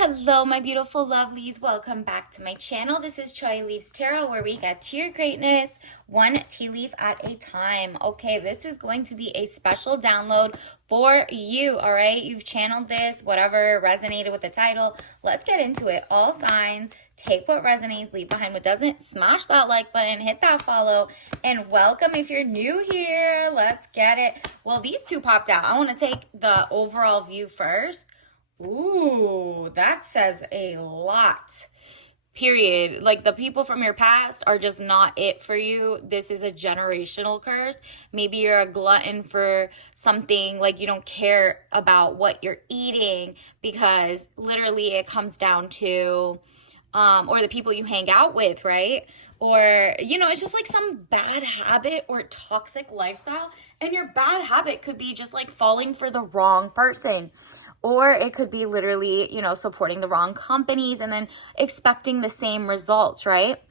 Hello, my beautiful lovelies. Welcome back to my channel. This is Choy Leaves Tarot, where we get to your greatness one tea leaf at a time. Okay, this is going to be a special download for you, all right? You've channeled this, whatever resonated with the title. Let's get into it. All signs. Take what resonates, leave behind what doesn't. Smash that like button, hit that follow, and welcome if you're new here. Let's get it. Well, these two popped out. I want to take the overall view first. Ooh, that says a lot. Period. Like, the people from your past are just not it for you. This is a generational curse. Maybe you're a glutton for something, like you don't care about what you're eating because literally it comes down to or the people you hang out with, right? Or, it's just like some bad habit or toxic lifestyle. And your bad habit could be just like falling for the wrong person. Or it could be literally, supporting the wrong companies and then expecting the same results, right?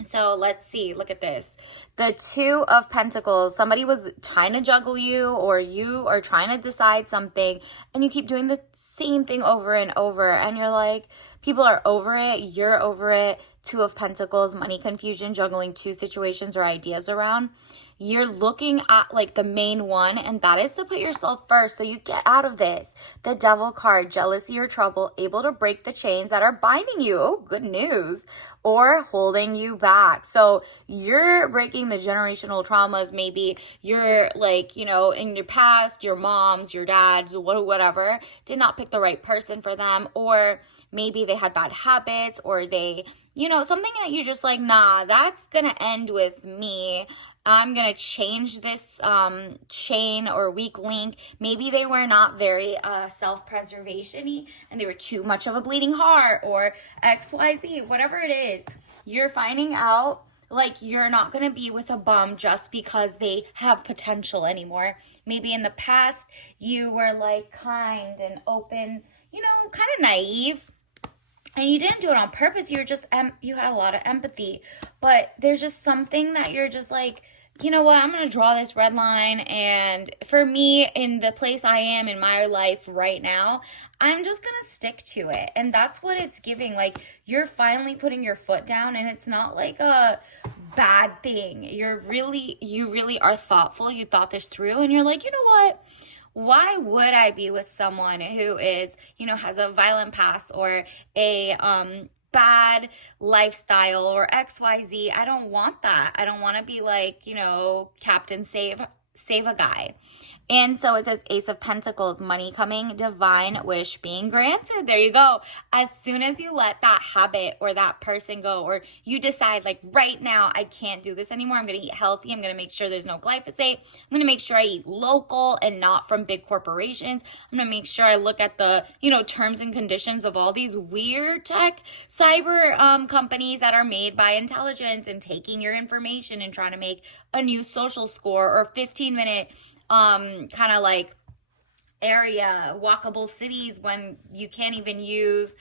So let's see. Look at this. The Two of Pentacles. Somebody was trying to juggle you, or you are trying to decide something, and you keep doing the same thing over and over. And you're like, people are over it. You're over it. Two of Pentacles, money confusion, juggling two situations or ideas around. You're looking at like the main one, and that is to put yourself first so you get out of this. The Devil card, jealousy or trouble, able to break the chains that are binding you. Oh, good news. Or holding you back. So you're breaking the generational traumas. Maybe you're like, in your past, your moms, your dads, whatever, did not pick the right person for them. Or maybe they had bad habits, or they, something that you're just like, nah, that's going to end with me. I'm going to change this chain or weak link. Maybe they were not very self-preservation-y and they were too much of a bleeding heart, or XYZ, whatever it is. You're finding out like you're not going to be with a bum just because they have potential anymore. Maybe in the past you were like kind and open, kind of naive. And you didn't do it on purpose. You were just, you had a lot of empathy. But there's just something that you're just like, you know what, I'm going to draw this red line. And for me, in the place I am in my life right now, I'm just going to stick to it. And that's what it's giving. Like, you're finally putting your foot down, and it's not like a bad thing. You really are thoughtful. You thought this through, and you're like, you know what? Why would I be with someone who is, has a violent past or a bad lifestyle or XYZ? I don't want that. I don't want to be like, Captain Save a Guy. And so it says Ace of Pentacles, money coming, divine wish being granted. There you go. As soon as you let that habit or that person go, or you decide like right now, I can't do this anymore. I'm going to eat healthy. I'm going to make sure there's no glyphosate. I'm going to make sure I eat local and not from big corporations. I'm going to make sure I look at the, terms and conditions of all these weird tech cyber companies that are made by intelligence and taking your information and trying to make a new social score or 15-minute kind of like area, walkable cities when you can't even use,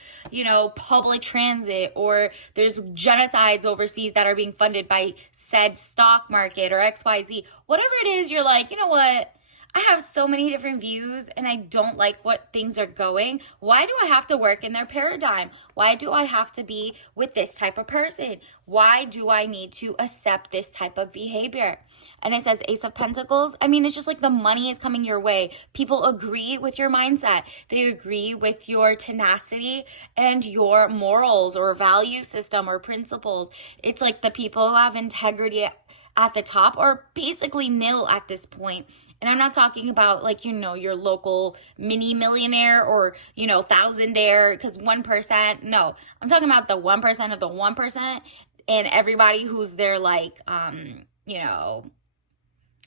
public transit, or there's genocides overseas that are being funded by said stock market or XYZ. Whatever it is, you're like, you know what? I have so many different views and I don't like what things are going. Why do I have to work in their paradigm? Why do I have to be with this type of person? Why do I need to accept this type of behavior? And it says Ace of Pentacles. I mean, it's just like the money is coming your way. People agree with your mindset. They agree with your tenacity and your morals or value system or principles. It's like the people who have integrity at the top are basically nil at this point. And I'm not talking about like, your local mini millionaire or, thousandaire, because 1%. No, I'm talking about the 1% of the 1% and everybody who's their like,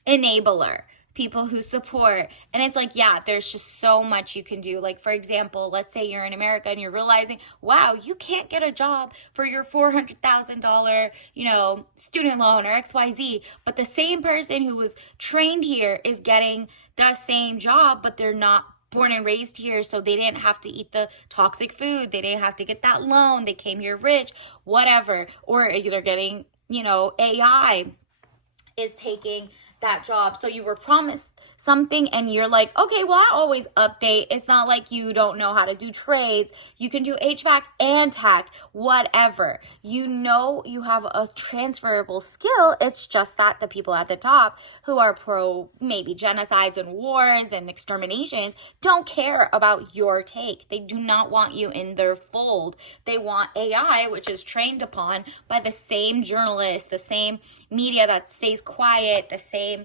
enabler, people who support. And it's like, yeah, there's just so much you can do. Like, for example, let's say you're in America and you're realizing, wow, you can't get a job for your $400,000, student loan or XYZ. But the same person who was trained here is getting the same job, but they're not born and raised here, so they didn't have to eat the toxic food. They didn't have to get that loan. They came here rich, whatever. Or they're getting, AI is taking that job. So you were promised something and you're like, okay, well, I always update. It's not like you don't know how to do trades. You can do HVAC and tech, whatever. You know you have a transferable skill. It's just that the people at the top who are pro maybe genocides and wars and exterminations don't care about your take. They do not want you in their fold. They want AI, which is trained upon by the same journalists, the same media that stays quiet, the same,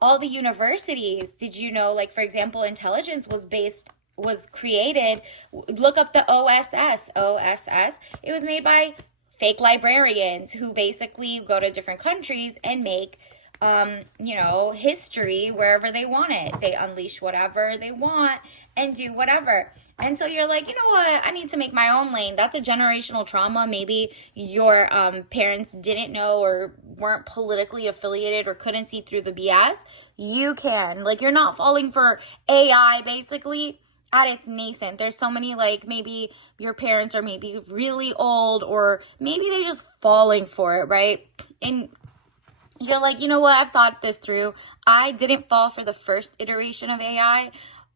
all the universities. Did you know, like, for example, intelligence was created, look up the OSS. It was made by fake librarians who basically go to different countries and make history wherever they want it. They unleash whatever they want and do whatever. And so you're like, you know what? I need to make my own lane. That's a generational trauma. Maybe your parents didn't know or weren't politically affiliated or couldn't see through the BS. You can. Like, you're not falling for AI, basically, at its nascent. There's so many, like, maybe your parents are maybe really old or maybe they're just falling for it, right? And you're like, you know what? I've thought this through. I didn't fall for the first iteration of AI.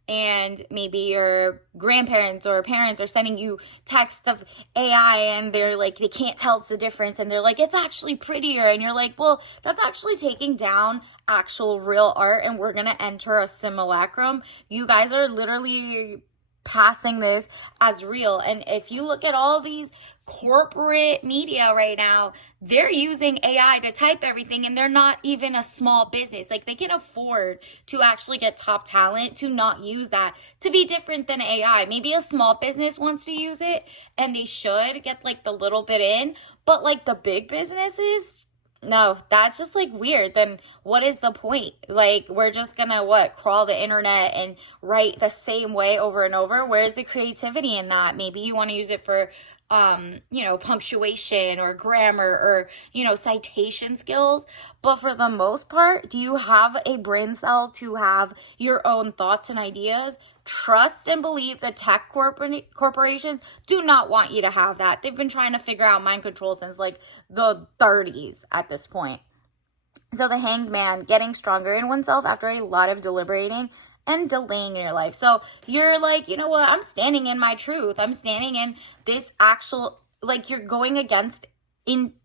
And maybe your grandparents or parents are sending you texts of AI and they're like, they can't tell it's the difference. And they're like, it's actually prettier. And you're like, well, that's actually taking down actual real art and we're going to enter a simulacrum. You guys are literally passing this as real. And if you look at all these corporate media right now, they're using AI to type everything and they're not even a small business. Like, they can afford to actually get top talent to not use that, to be different than AI. Maybe a small business wants to use it and they should get like the little bit in, but like the big businesses, no, that's just like weird. Then what is the point? Like, we're just gonna crawl the internet and write the same way over and over. Where's the creativity in that? Maybe you want to use it for punctuation or grammar or citation skills, but for the most part, do you have a brain cell to have your own thoughts and ideas? Trust and believe the tech corporations do not want you to have that. They've been trying to figure out mind control since like the 30s at this point. So the Hanged Man, getting stronger in oneself after a lot of deliberating and delaying in your life. So you're like, you know what? I'm standing in my truth. I'm standing in this actual, like, you're going against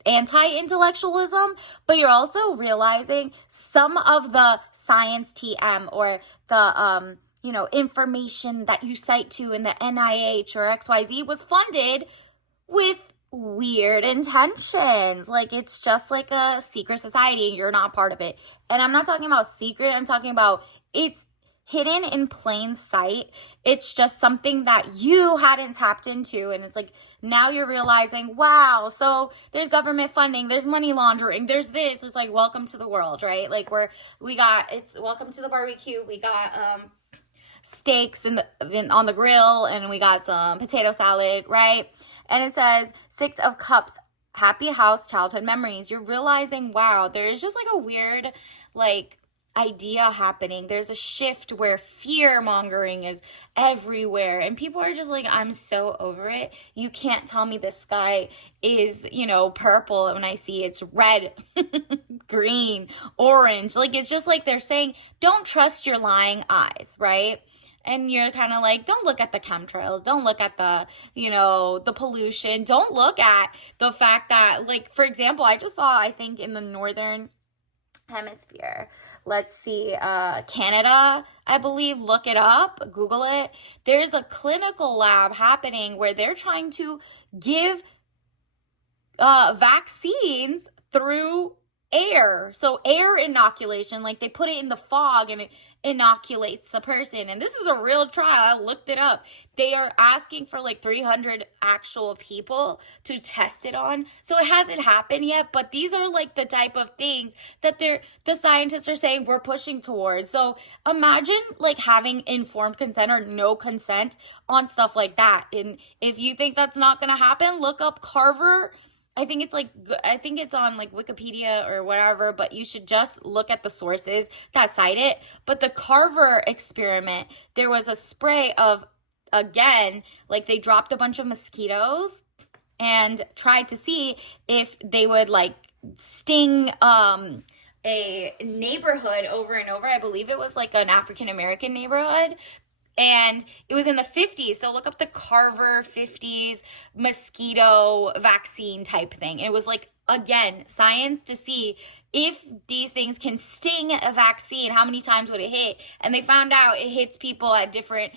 anti-intellectualism, but you're also realizing some of the science TM or the, information that you cite to in the NIH or XYZ was funded with weird intentions. Like, it's just like a secret society and you're not part of it. And I'm not talking about secret. I'm talking about it's hidden in plain sight. It's just something that you hadn't tapped into. And it's like, now you're realizing, wow, so there's government funding, there's money laundering, there's this. It's like, welcome to the world, right? Like, it's welcome to the barbecue. We got steaks on the grill and we got some potato salad, right? And it says 6 of Cups, happy house childhood memories. You're realizing, wow, there is just like a weird like idea happening. There's a shift where fear mongering is everywhere and people are just like, I'm so over it. You can't tell me the sky is purple when I see it's red, green, orange. Like, it's just like they're saying, don't trust your lying eyes, right? And you're kind of like, don't look at the chemtrails. Don't look at the, the pollution. Don't look at the fact that, like, for example, I just saw, I think in the northern hemisphere, let's see, Canada, I believe, look it up, Google it. There's a clinical lab happening where they're trying to give vaccines through air. So air inoculation, like they put it in the fog and it inoculates the person. And this is a real trial. I looked it up. They are asking for like 300 actual people to test it on. So it hasn't happened yet, but these are like the type of things that the scientists are saying we're pushing towards. So imagine like having informed consent or no consent on stuff like that. And if you think that's not going to happen, look up Carver. I think it's on like Wikipedia or whatever, but you should just look at the sources that cite it. But the Carver experiment, there was a spray of, again, like they dropped a bunch of mosquitoes and tried to see if they would like sting a neighborhood over and over. I believe it was like an African American neighborhood, and it was in the 50s. So look up the Carver 50s mosquito vaccine type thing. It was like, again, science to see if these things can sting a vaccine, how many times would it hit? And they found out it hits people at different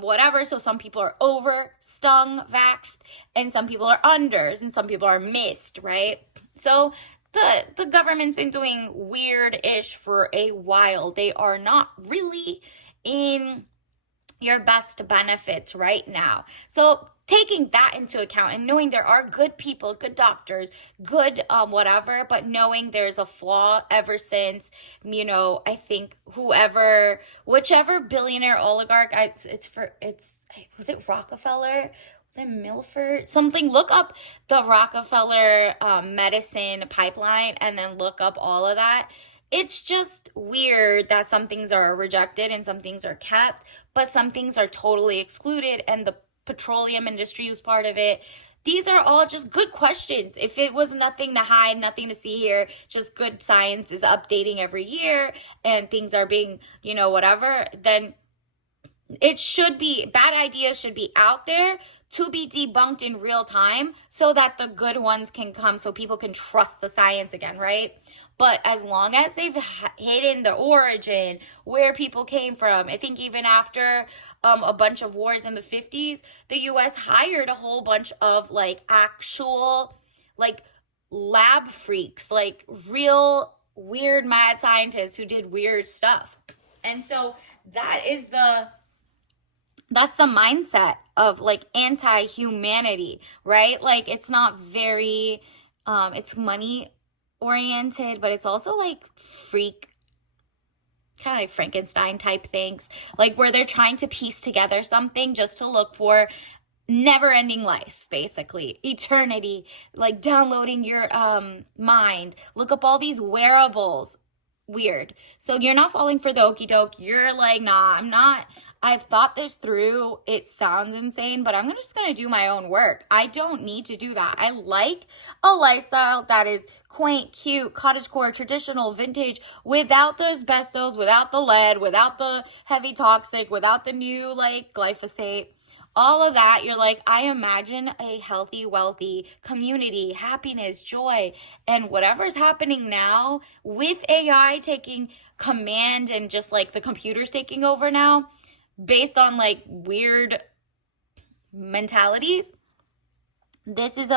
whatever. So some people are over stung, vaxxed, and some people are unders, and some people are missed, right? So the government's been doing weird-ish for a while. They are not really in your best benefits right now. So taking that into account and knowing there are good people, good doctors, good whatever, but knowing there's a flaw ever since, I think whichever billionaire oligarch, was it Rockefeller? Was it Milford? Something. Look up the Rockefeller medicine pipeline and then look up all of that. It's just weird that some things are rejected and some things are kept, but some things are totally excluded, and the petroleum industry was part of it. These are all just good questions. If it was nothing to hide, nothing to see here, just good science is updating every year and things are being, whatever, then it should be, bad ideas should be out there to be debunked in real time so that the good ones can come, so people can trust the science again, right? But as long as they've hidden the origin, where people came from, I think even after a bunch of wars in the 50s, the US hired a whole bunch of actual lab freaks, real weird mad scientists who did weird stuff. And so that's the mindset of anti-humanity, right? It's not very, it's money oriented, but it's also freak, kind of like Frankenstein type things, where they're trying to piece together something just to look for never-ending life, basically eternity, downloading your mind. Look up all these wearables. Weird. So you're not falling for the okie doke. You're nah, I'm not. I've thought this through. It sounds insane, but I'm just going to do my own work. I don't need to do that. I like a lifestyle that is quaint, cute, cottagecore, traditional, vintage, without the asbestos, without the lead, without the heavy toxic, without the new glyphosate. All of that, you're I imagine a healthy, wealthy community, happiness, joy, and whatever's happening now with AI taking command and just the computers taking over now based on weird mentalities. This is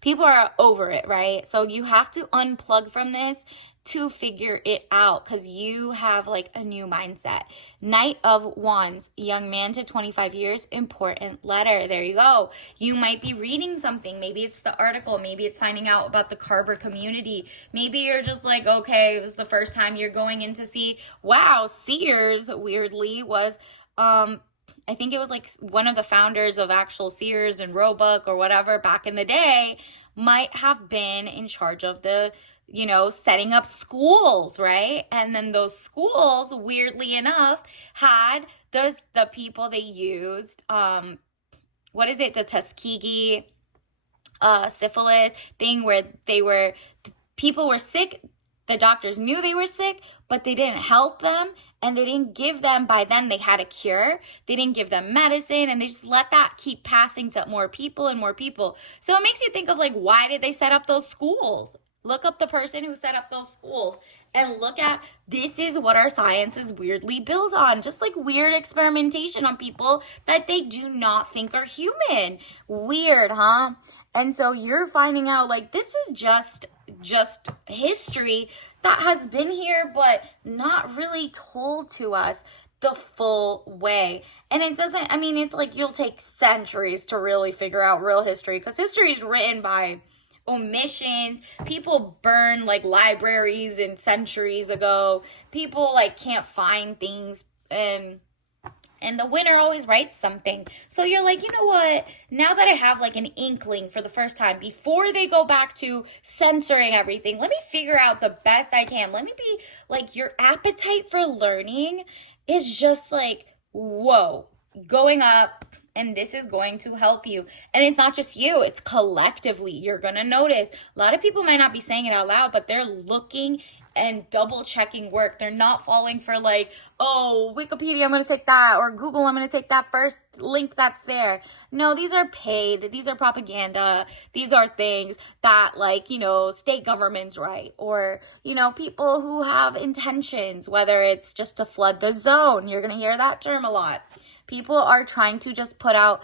people are over it, right? So you have to unplug from this to figure it out, because you have a new mindset. Knight of Wands, young man to 25 years, important letter. There you go. You might be reading something. Maybe it's the article. Maybe it's finding out about the Carver community. Maybe you're just okay, this is the first time you're going in to see, wow, Sears, weirdly, was, I think it was one of the founders of actual Sears and Roebuck or whatever back in the day might have been in charge of the setting up schools, right? And then those schools, weirdly enough, had the people they used, the Tuskegee syphilis thing, where people were sick. The doctors knew they were sick, but they didn't help them, and they didn't give them, by then they had a cure. They didn't give them medicine, and they just let that keep passing to more people and more people. So it makes you think of why did they set up those schools? Look up the person who set up those schools and look at, this is what our science is weirdly built on. Just weird experimentation on people that they do not think are human. Weird, huh? And so you're finding out this is just history that has been here, but not really told to us the full way. And it doesn't, it's you'll take centuries to really figure out real history, because history is written by omissions. People burn libraries in centuries ago. People can't find things, and the winner always writes something. So you're you know what, now that I have an inkling for the first time, before they go back to censoring everything, let me figure out the best I can. Let me be your appetite for learning is just whoa, going up. and this is going to help you. And it's not just you, it's collectively. You're going to notice a lot of people might not be saying it out loud, but they're looking and double checking work. They're not falling for like, oh, Wikipedia, I'm going to take that, or Google, I'm going to take that first link that's there. No, these are paid. These are propaganda. These are things that, like, you know, state governments write, or, you know, people who have intentions, whether it's just to flood the zone. You're going to hear that term a lot. People are trying to just put out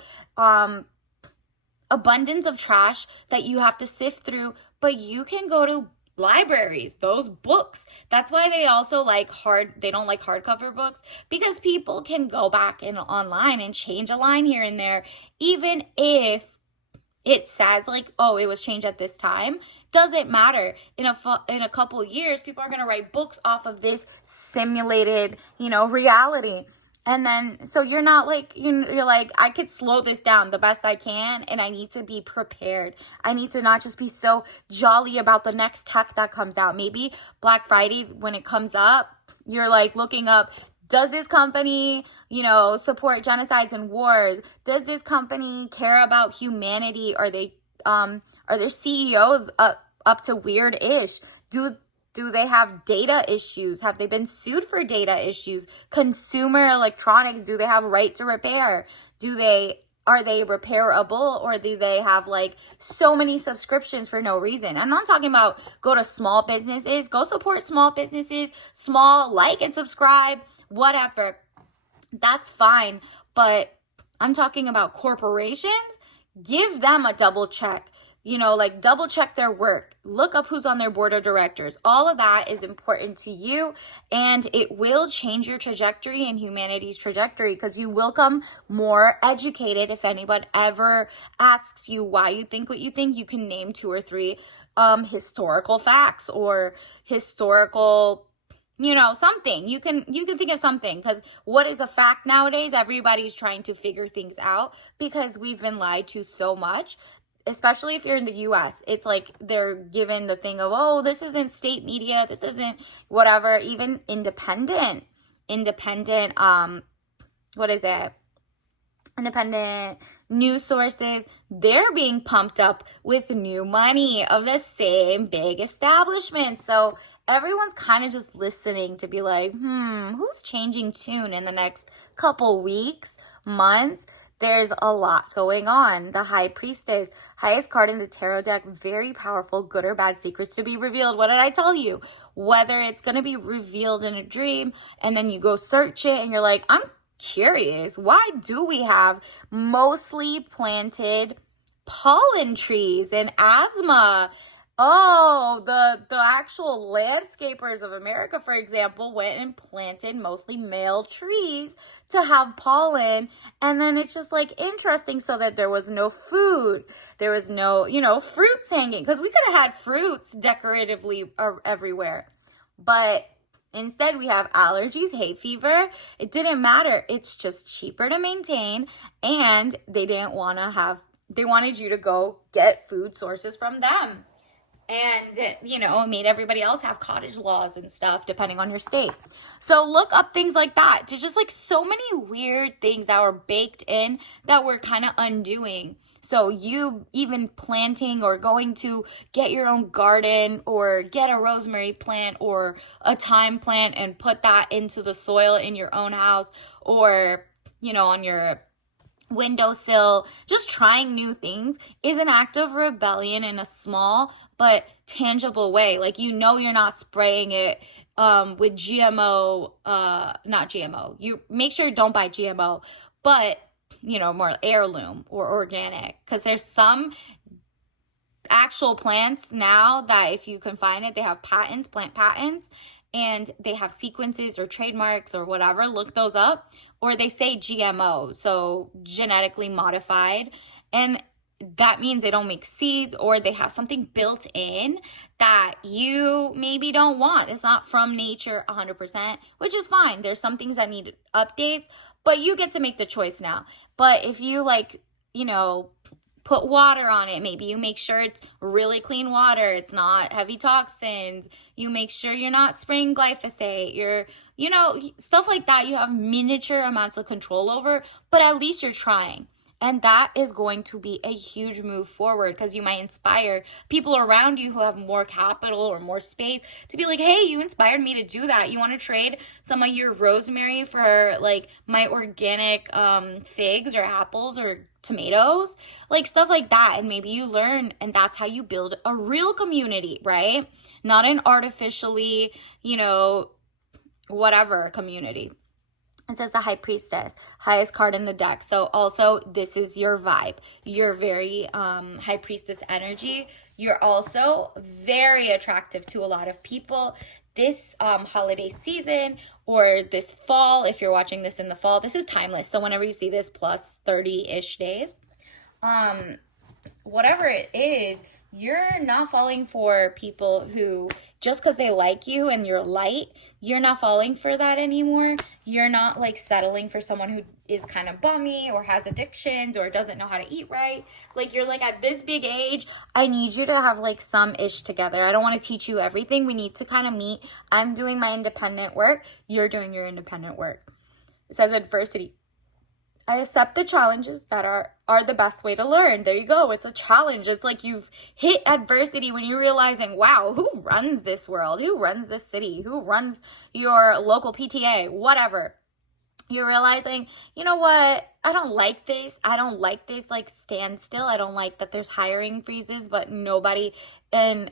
abundance of trash that you have to sift through, but you can go to libraries, those books. That's why they also they don't like hardcover books, because people can go back in online and change a line here and there, even if it says like, oh, it was changed at this time. Doesn't matter. In a couple years, people are going to write books off of this simulated, you know, reality. And then, so you're not like, you're like, I could slow this down the best I can, and I need to be prepared. I need to not just be so jolly about the next tech that comes out. Maybe Black Friday, when it comes up, you're like looking up, does this company, you know, support genocides and wars? Does this company care about humanity? Are their CEOs up to weird-ish? Do they have data issues? Have they been sued for data issues? Consumer electronics, do they have right to repair? Are they repairable, or do they have like so many subscriptions for no reason? I'm not talking about go to small businesses. Go support small businesses, like and subscribe, whatever. That's fine. But I'm talking about corporations. Give them a double check. You know, like double check their work. Look up who's on their board of directors. All of that is important to you, and it will change your trajectory and humanity's trajectory, because you will come more educated. If anyone ever asks you why you think what you think, you can name 2 or 3 historical facts or historical, you know, something. You can think of something, because what is a fact nowadays? Everybody's trying to figure things out because we've been lied to so much. Especially if you're in the US, it's like they're given the thing of, oh, this isn't state media, this isn't whatever, even independent, independent news sources, they're being pumped up with new money of the same big establishment. So everyone's kind of just listening to be like, who's changing tune in the next couple weeks, months? There's a lot going on. The High Priestess, highest card in the tarot deck, very powerful, good or bad secrets to be revealed. What did I tell you? Whether it's going to be revealed in a dream, and then you go search it and you're like, I'm curious, why do we have mostly planted pollen trees and asthma? Oh, the actual landscapers of America, for example, went and planted mostly male trees to have pollen. And then it's just like interesting, so that there was no food. There was no, you know, fruits hanging, because we could have had fruits decoratively everywhere. But instead, we have allergies, hay fever. It didn't matter. It's just cheaper to maintain. And they wanted you to go get food sources from them. And, you know, made everybody else have cottage laws and stuff, depending on your state. So look up things like that. There's just like so many weird things that were baked in that we're kind of undoing. So you even planting or going to get your own garden, or get a rosemary plant or a thyme plant and put that into the soil in your own house, or, you know, on your windowsill, just trying new things is an act of rebellion in a small but tangible way. Like, you know, you're not spraying it with GMO, not GMO. You make sure you don't buy GMO, but, you know, more heirloom or organic, because there's some actual plants now that if you can find it, they have patents, plant patents, and they have sequences or trademarks or whatever. Look those up. Or they say GMO, so genetically modified, and that means they don't make seeds, or they have something built in that you maybe don't want. It's not from nature 100%, which is fine. There's some things that need updates, but you get to make the choice now. But if you, like, you know, put water on it, maybe you make sure it's really clean water, it's not heavy toxins, you make sure you're not spraying glyphosate, you know, stuff like that, you have miniature amounts of control over, but at least you're trying. And that is going to be a huge move forward because you might inspire people around you who have more capital or more space to be like, hey, you inspired me to do that. You want to trade some of your rosemary for like my organic figs or apples or tomatoes, like stuff like that. And maybe you learn, and that's how you build a real community, right? Not an artificially, whatever community. It says the High Priestess, highest card in the deck. So also, this is your vibe. You're very High Priestess energy. You're also very attractive to a lot of people. This holiday season or this fall, if you're watching this in the fall, this is timeless. So whenever you see this, plus 30-ish days, whatever it is, you're not falling for people who, just because they like you and you're light, you're not falling for that anymore. You're not like settling for someone who is kind of bummy or has addictions or doesn't know how to eat right. Like, you're like, at this big age, I need you to have like some ish together. I don't want to teach you everything. We need to kind of meet. I'm doing my independent work. You're doing your independent work. It says adversity. I accept the challenges that are the best way to learn. There you go. It's a challenge. It's like you've hit adversity when you're realizing, wow, who runs this world? Who runs this city? Who runs your local PTA? Whatever. You're realizing, you know what? I don't like this. I don't like this like standstill. I don't like that there's hiring freezes, but nobody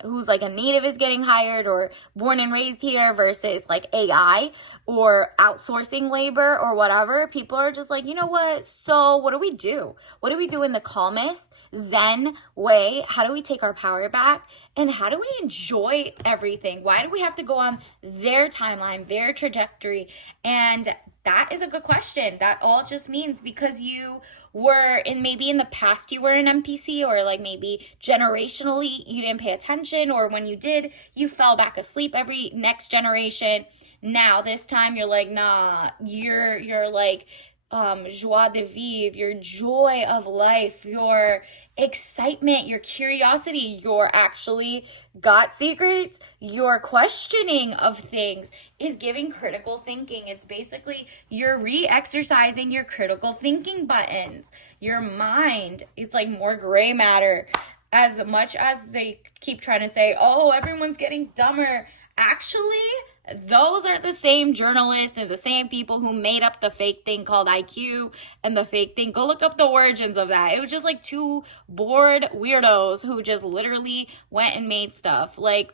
who's like a native is getting hired or born and raised here versus like AI or outsourcing labor or whatever. People are just like, you know what? So what do we do? What do we do in the calmest Zen way? How do we take our power back? And how do we enjoy everything? Why do we have to go on their timeline, their trajectory? And that is a good question. That all just means because you were maybe in the past you were an NPC, or like maybe generationally you didn't pay attention, or when you did, you fell back asleep every next generation. Now this time you're like, nah, you're like joie de vivre, your joy of life, your excitement, your curiosity, your actually got secrets, your questioning of things is giving critical thinking. It's basically you're re-exercising your critical thinking buttons, your mind. It's like more gray matter. As much as they keep trying to say, oh, everyone's getting dumber, actually, those are the same journalists and the same people who made up the fake thing called IQ and the fake thing. Go look up the origins of that. It was just like two bored weirdos who just literally went and made stuff. Like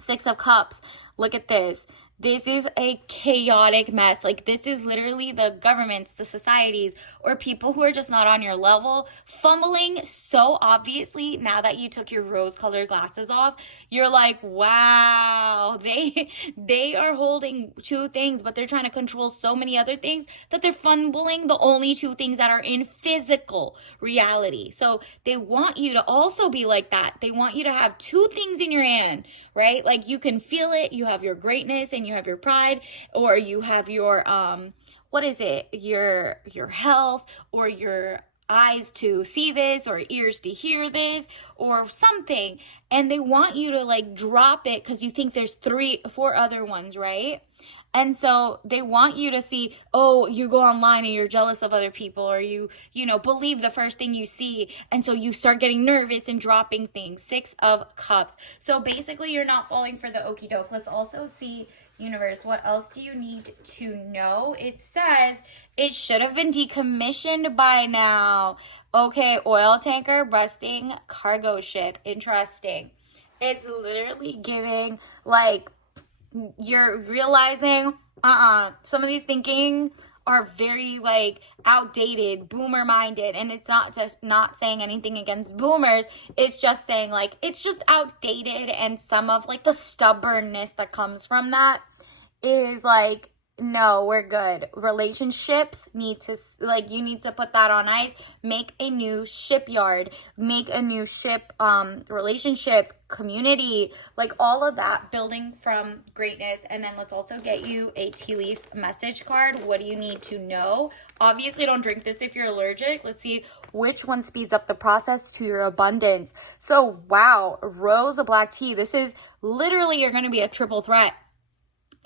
Six of Cups. Look at this. This is a chaotic mess. Like, this is literally the governments, the societies, or people who are just not on your level fumbling so obviously. Now that you took your rose-colored glasses off, you're like, wow, they are holding two things, but they're trying to control so many other things that they're fumbling the only two things that are in physical reality. So they want you to also be like that. They want you to have two things in your hand, right? Like, you can feel it. You have your greatness and you have your pride, or you have your your health, or your eyes to see this, or ears to hear this, or something. And they want you to like drop it because you think there's 4 other ones, right? And so they want you to see, oh, you go online and you're jealous of other people, or you believe the first thing you see. And so you start getting nervous and dropping things. 6 of Cups. So basically you're not falling for the okie doke. Let's also see, universe, what else do you need to know? It says it should have been decommissioned by now. Okay, oil tanker, rusting cargo ship. Interesting. It's literally giving like, you're realizing, some of these thinking are very like outdated, boomer minded. And it's not just not saying anything against boomers. It's just saying like, it's just outdated. And some of like the stubbornness that comes from that is like, no, we're good. Relationships need to, like, you need to put that on ice. Make a new shipyard. Make a new ship, relationships, community, like all of that, building from greatness. And then let's also get you a tea leaf message card. What do you need to know? Obviously, don't drink this if you're allergic. Let's see which one speeds up the process to your abundance. So, wow, rose of black tea. This is literally, you're going to be a triple threat.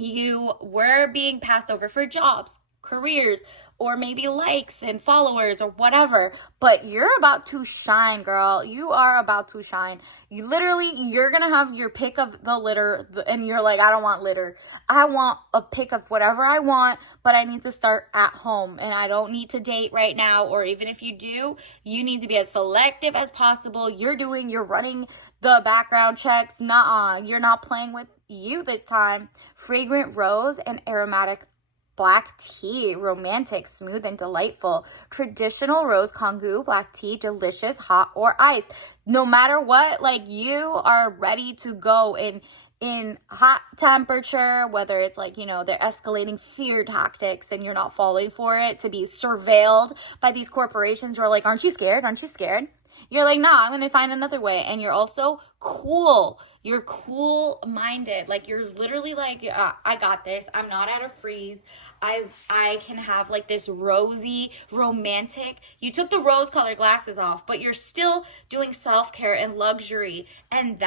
You were being passed over for jobs, careers or maybe likes and followers or whatever. But you're about to shine, girl. You are about to shine. You're going to have your pick of the litter, and you're like, I don't want litter. I want a pick of whatever I want, but I need to start at home, and I don't need to date right now. Or even if you do, you need to be as selective as possible. You're running the background checks. Nuh-uh. You're not playing with you this time. Fragrant rose and aromatic black tea, romantic, smooth, and delightful. Traditional rose Kongu black tea, delicious, hot or iced. No matter what, like, you are ready to go in hot temperature, whether it's like, they're escalating fear tactics and you're not falling for it, to be surveilled by these corporations who are like, aren't you scared? Aren't you scared? You're like, nah, I'm going to find another way. And you're also cool. You're cool-minded. Like, you're literally like, I got this. I'm not at a freeze. I can have like this rosy, romantic. You took the rose-colored glasses off, but you're still doing self-care and luxury. And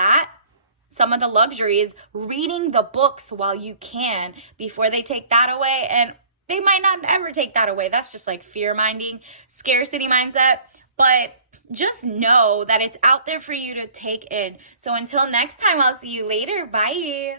some of the luxury is reading the books while you can before they take that away. And they might not ever take that away. That's just like fear-minding, scarcity mindset. But just know that it's out there for you to take in. So until next time, I'll see you later. Bye.